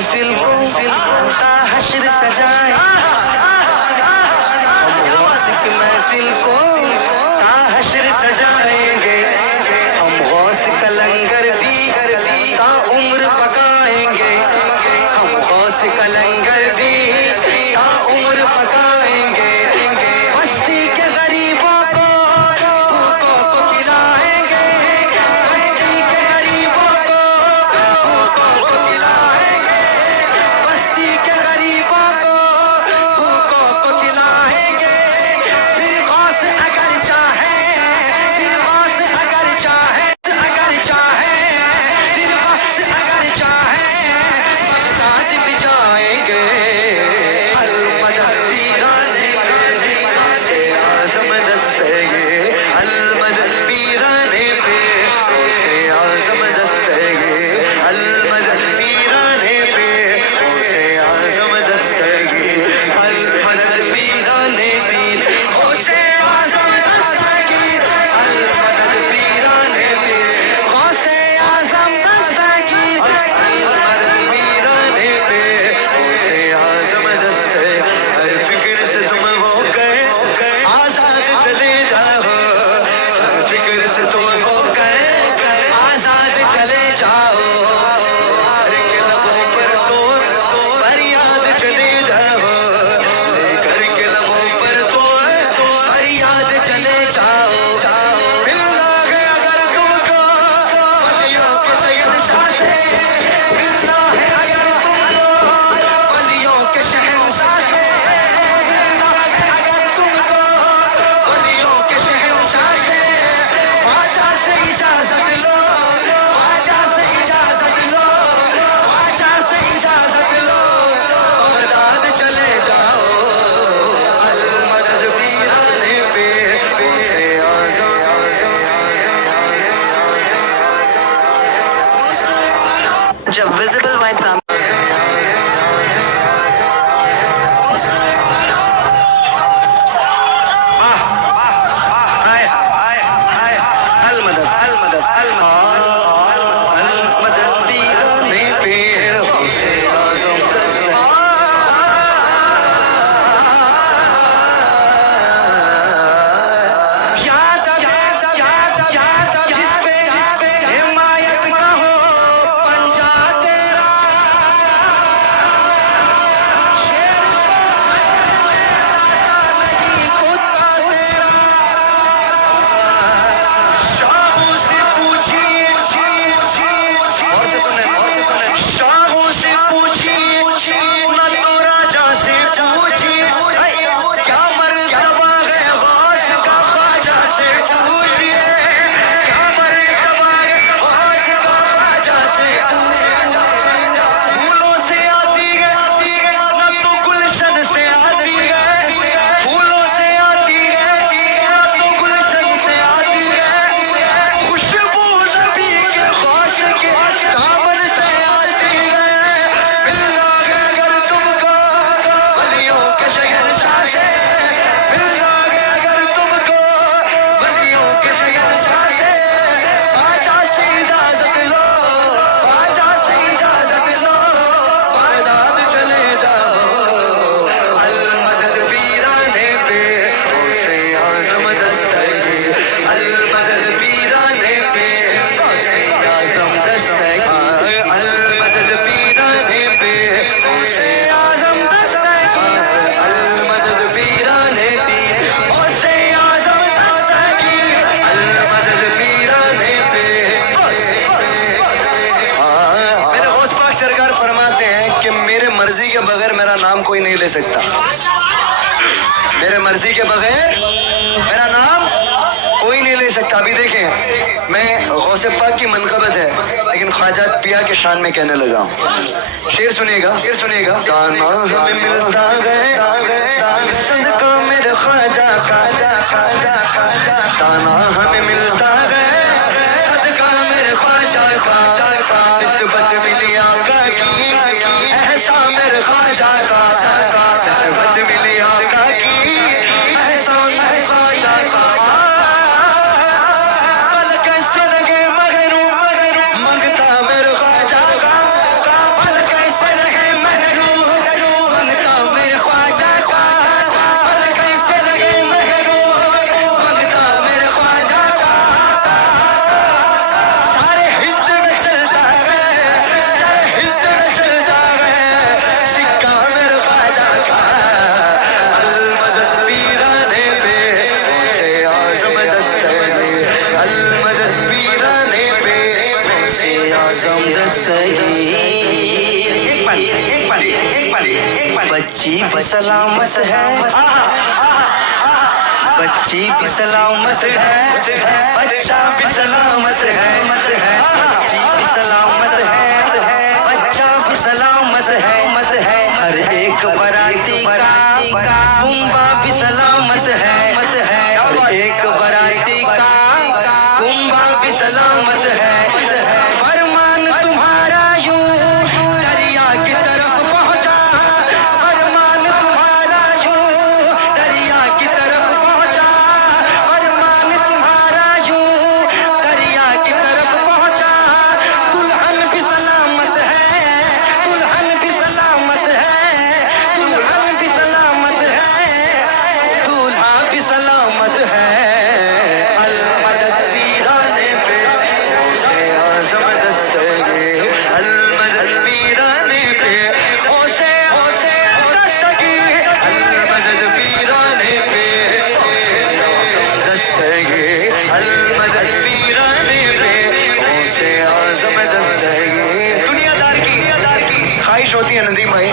محفل کو تا حشر سجائیں محفل کو تا حشر سجائیں گے ہم غوث کا لنگر بھی تا عمر پکائیں گے ہم غوث کا لنگر بھی تا عمر پکائیں گے بستی کے غریبوں کو بھوکوں کو کھلائیں گے بستی کے غریبوں کو بھوکوں کو کھلائیں گے بستی کے غریبوں کو بھوکوں کو کھلائیں گے پھر غوث اگر چاہے پھر غوث اگر چاہے اگر چاہے پھر غوث اگر چاہے بغداد بھی جائیں گے المدد پیرانے پہ سے اعظم دستگے المدد پیرانے پہ سے اعظم دستگے المدد پیرانے پہ سے اعظم دستگے المدد پیرانے پہ سے اعظم دستگے المدد پیرانے پہ سے اعظم دستگے المدد پیرانے پہ سے اعظم دستگے ہر فکر سے تم ہو گئے آزاد چلے جاؤ ہر فکر سے تم ہو گئے آزاد چلے جاؤ ہر کے لبوں پر تو فریاد چلے جاؤ لے کر کے لبوں پر تو فریاد چلے جاؤ ملنا ہے اگر تم کو ولیوں کے شہنشاہ سے ملنا ہے اگر تم کو ولیوں کے شہنشاہ سے ملنا ہے اگر تم کو ولیوں کے شہنشاہ سے خواجہ سے اجازت لو خواجہ سے اجازت لو خواجہ سے اجازت لو بغداد چلے جاؤ المدد پیرانے پہ سے اعظم جب ویزیبل وائٹ سامنے المدد المدد المدد المدد پیرانے پہ سے اعظم یاد جس پہ حمایت کا ہو پنجا تیرا شیر نہیں خود کا تیرا شاہوں سے پوچھیے اور سے سنیں شاہوں سے پوچھیے نہ تو راجا سے پوچھیے کیا مرتبہ ہے غوث کا خواجہ سے پوچھیے کیا مرتبہ ہے غوث کا خواجہ سے پھولوں سے آتی ہے نہ تو گلشن سے آتی ہے پھولوں سے آتی ہے نہ تو گلشن سے آتی ہے خوشبو نبی کے غوث کے دامن سے آتی ہے ملنا ہے اگر تم کو ولیوں کے شہنشاہ سے ملنا ہے اگر تم کو ولیوں کے شہنشاہ سے خواجہ سے اجازت لو خواجہ سے اجازت لو بغداد چلے جاؤ المدد پیرانے پہ سے اعظم دستگے المدد پیرانے پہ سے اعظم دستگے المدد پیرانے پہ سے اعظم دستگے المدد پیرانے پہ سے اعظم دستگے المدد پیرانے پہ میرے غوث پاک سرکار فرماتے ہیں کہ میرے مرضی کے بغیر میرا نام کوئی نہیں لے سکتا میرے مرضی کے بغیر میرا نام کوئی نہیں لے سکتا ابھی دیکھیں میں غوث پاک کی منقبت ہے لیکن خواجہ پیا کے شان میں کہنے لگا ہوں شعر سنیے گا دانا ہمیں ملتا گئے صدقہ میرے خواجہ کا دانا ہمیں ملتا گئے صدقہ میرے خواجہ کا نسبت ملی آقا کی احسان میرے خواجہ کا نسبت ملی آقا کی احسان خواجہ کا پل کیسے لگے مغرو منگتا میرے خواجہ کا پل کیسے لگے المدد پیرانے پہ غوثِ اعظم دستگیر. ایک بار بچی بھی سلامت ہے، بچی بھی سلامت ہے، بچہ بھی سلامت ہے، بچی بھی سلامت ہے، بچہ بھی سلامت ہے، ہر ایک براتی کا کنبہ بھی سلامت ہے، ہر ایک براتی کا کنبہ بھی سلامت ہے. فرمان تمہارا یوں دریا کی طرف پہنچا، فرمان تمہارا یوں دریا کی طرف پہنچا، فرمان تمہارا یوں دریا کی طرف پہنچا. دلہن بھی سلامت ہے، دلہن بھی سلامت ہے، دلہن بھی سلامت ہے، دولہا بھی سلامت ہے. المدد پیرانے پہ غوثِ اعظم دستگیر، المدد پیرانے پہ غوثِ اعظم دستگیر، المدد پیرانے پہ غوثِ اعظم دستگیر، المدد پیرانے پہ غوثِ اعظم دستگیر. دنیا دار کی خواہش ہوتی ہے ندیم بھائی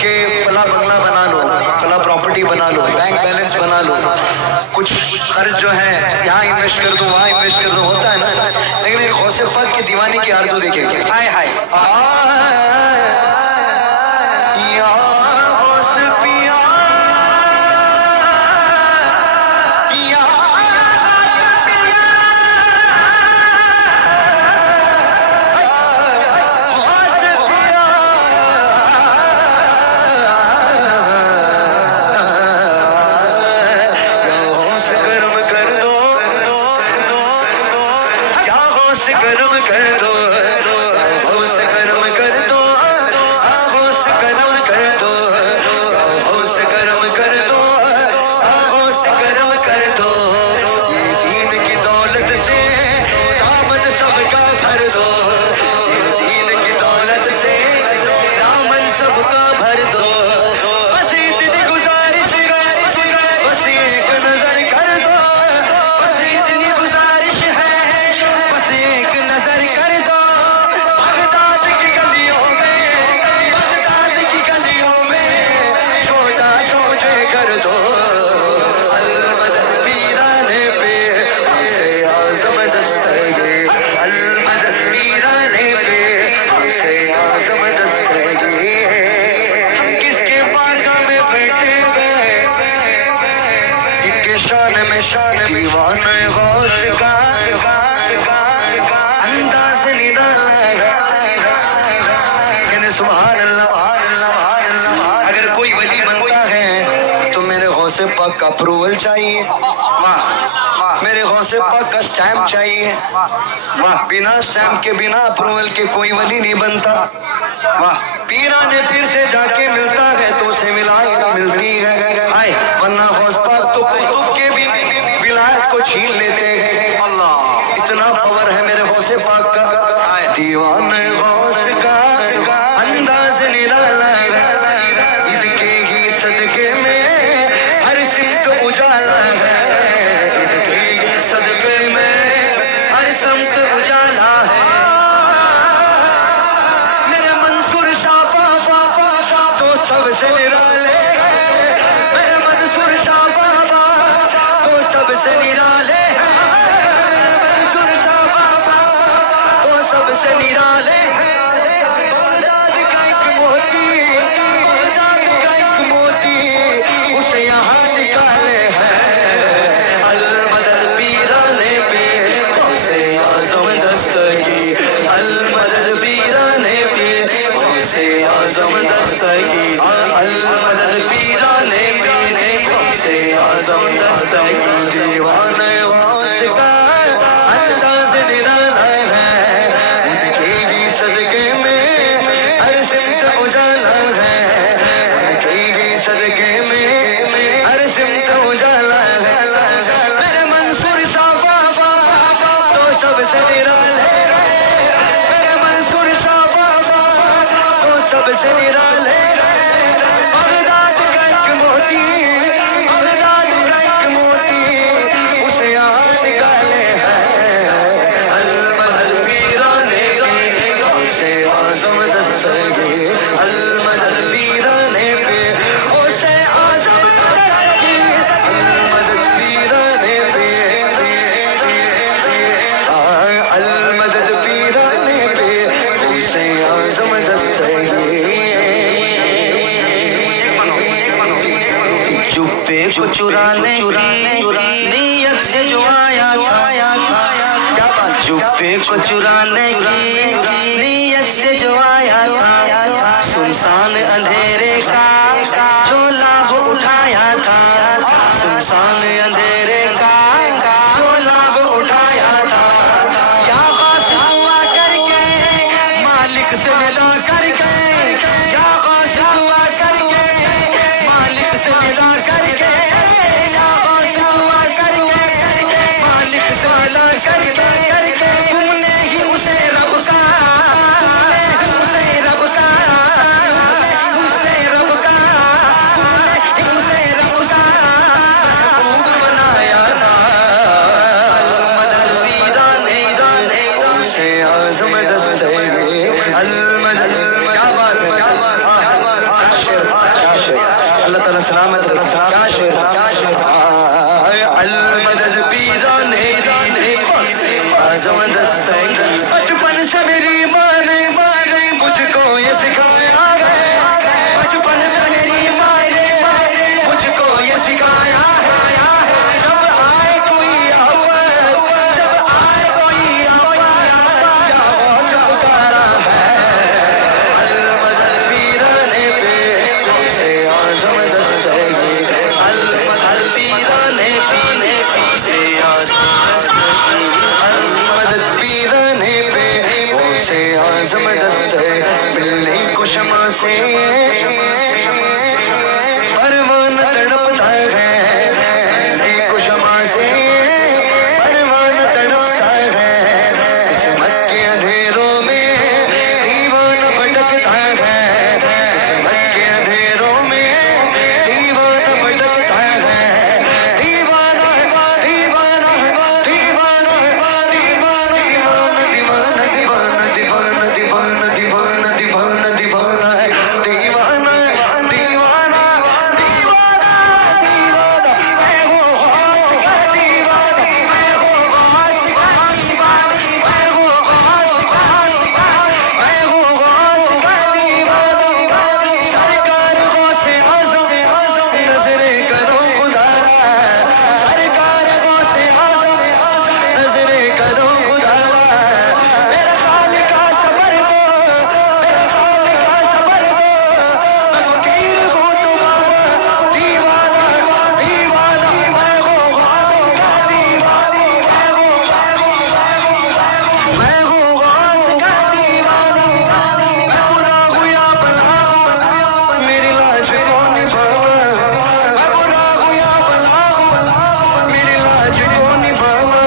کہ فلاں بنگلہ بنا لو، فلاں پراپرٹی بنا لو، بینک بیلنس بنا لو، کچھ خرچ جو ہے یہاں انویسٹ کر دوں وہاں انویسٹ کر دوں، ہوتا ہے نا. لیکن ایک غوث پاک کی دیوانے کی آرزو دیکھیں گے. ہائے ہائے یا غوث پیا، یا غوث پیا، غوث پیا، یا غوث گرم کر دو، یا غوث گرم کر دو، یا غوث گرم کر دو، یا غوث گرم کر دو، یا غوث گرم کر دو، یا غوث گرم کر دو. یہ دین کی دولت سے دامن سب کا بھر دو، یہ دین کی دولت سے دامن سب کا بھر دو. بس اتنی گزارش ہے، بس ایک نظر کر دو، بس اتنی گزارش ہے، بس ایک نظر کر دو. بغداد کی گلیوں میں، بغداد کی گلیوں میں چھوٹا سوچے کر دو. المدد پیرانے پہ غوثِ اعظم دستگیر، المدد پیرانے پہ غوثِ اعظم دستگیر. ہم کس کے بازار میں بیٹھے گئے، ان کے شان میں دیوان غوث کا انداز نرالا ہے. یعنی سبحان اللہ. اگر کوئی ولی بنتا ہے تو میرے غوث پاک کا اپروول چاہیے، میرے غوث پاک کا سٹیمپ چاہیے. بنا سٹیمپ کے بنا اپروول کے کوئی ولی نہیں بنتا. پیرانے پیر سے جا کے ملتا ہے تو اسے ولایت ملتی ہے، ورنہ غوث پاک تو قطب کے بھی ولایت کو چھین لیتے ہیں. اللہ اتنا پاور ہے میرے غوث پاک کا. دیوان غوث کا انداز نرالا ہے، ان کے ہی صدقے میں ہر سمت اجالا ہے، ان کے ہی صدقے میں ہر سمت اجالا ہے. میرے منصور شاہ بابا تو سب سے نرالے، میرے منصور شاہ بابا تو سب سے نرالے، منصور شاہ بابا تو سب سے نرالے. بغداد کا ایک موتی، بغداد کا ایک موتی اسے یہاں نکالے ہیں. المدد پیرانے پہ غوثِ اعظم دستگیر، المدد پیرانے پہ غوثِ اعظم دستگیر، المدد پیرانے پہ غوثِ اعظم دستگیر. دیوان غوث کا انداز نرالا ہے، ان کے ہی صدقے میں ہر سمت اجالا ہے، ان کے ہی صدقے میں ہر سمت اجالا ہے. میرے منصور شاہ بابا تو سب سے نرالے، میرے منصور شاہ بابا تو سب سے نرالے. بغداد کا ایک موتی، بغداد کا ایک موتی اسے یہاں نکالے ہیں. کو چرانے کی نیت سے جو آیا تھا، کیا بات، جبے کو چرانے کی نیت سے جو آیا تھا، سنسان اندھیرے کا جو لابھ اٹھایا تھا، سنسان اندھیرے کا جو لابھ اٹھایا تھا، یا غوث دعا کر کے مالک سے ودا کر کے، یا غوث دعا کر کے مالک سے ودا کر کے، یا غوث دعا کر کے مالک سے ودا کر کے، تم نے ہی اسے رب کا، اسے رب کا، اسے رب کا، اسے رب کا محبوب بنایا تھا، المدد پیران اسے اعظم دستگی، المدد، کیا بات ہے، کیا شعر، اللہ تعالیٰ سلامت رکھے، کیا شعر، المدد پیران اعظم دستگی، بچپن سے میری ماں نے مجھ کو یہ سکھایا ہے، بچپن سے میری ماں نے مجھ کو یہ سکھایا ہے، جب آئے کوئی آفت، جب آئے کوئی آفت، یا غوث پکارا ہے، المدد پیرانے پہ اسے اعظم دستگی، المدد پیرانے پہ اسے اعظم دستگی، المدد پیرانے پہ اسے اعظم دستگی، ملنے کو شمع سے پروان تڑپتا ہے، ملنے کو شمع سے پروان تڑپتا ہے، قسمت کے اندھیروں میں دیوانہ بھٹکتا ہے، قسمت کے اندھیروں میں دیوانہ بھٹکتا ہے، دیوانہ دیوانہ دیوانہ دیوانہ دیوانہ دیوانہ دیوانہ دیوانہ دیوانہ دیوانہ دیوانہ ہے، دیوانہ دیوانہ دیوانہ دیوانہ، میں ہوں غوث کا دیوانہ، میں ہوں غوث کا دیوانہ، میں ہوں غوث کا دیوانہ، میں ہوں غوث کا دیوانہ، سرکار غوث اعظم نظریں کرو خدا را، سرکار غوث اعظم نظریں کرو خدا را، میرے خالق کا صبر دو، میرے خالق کا صبر دو، میں فقیر ہوں تمہارا دیوانہ، دیوانہ، میں ہوں غوث کا دیوانہ، میں ہوں غوث کا دیوانہ، میں برا ہوں یا بھلا ہوں میری لاج کو نبھانا، میں برا ہوں یا بھلا ہوں میری لاج کو نبھانا،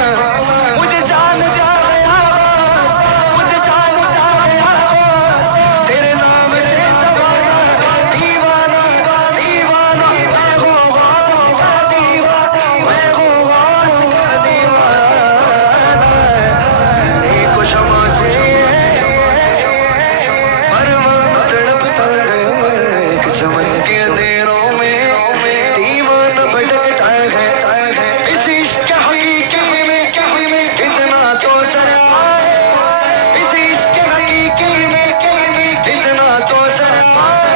مجھے جان دیا گیا غوث، مجھے جان دیا گیا غوث، تیرے نام سے زمانہ دیوانہ، دیوانہ، میں ہوں غوث کا دیوانہ، میں ہوں غوث کا دیوانہ، ایک شمع سے پروان تڑپتا ہے، قسمت کے اندھیروں میں دیوانہ بھٹکتا ہے، اس عشق حقیقی میں اتنا تو سر آئے، اس عشق حقیقی میں اتنا تو سر آئے،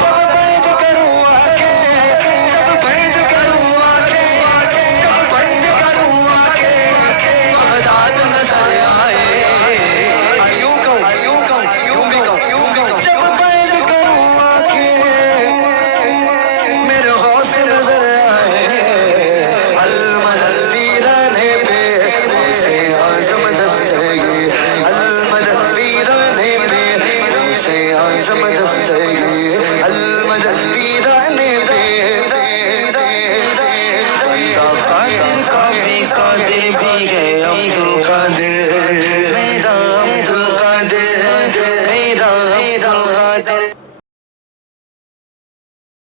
جب بند کروں آ کے، جب بند کروں آ کے، جب بند کروں آ کے، بغداد نظر آئے، یوں بھی کہوں، جب بند کروں آ کے میرے غوث نظر آئے، المدد پیرانے پہ اسے اعظم دستگی، المدد پیرانے پہ اسے اعظم دستگی، المدد پیرانے پہ، بندہ قادر کا بھی قادر بھی ہے، عبد القادر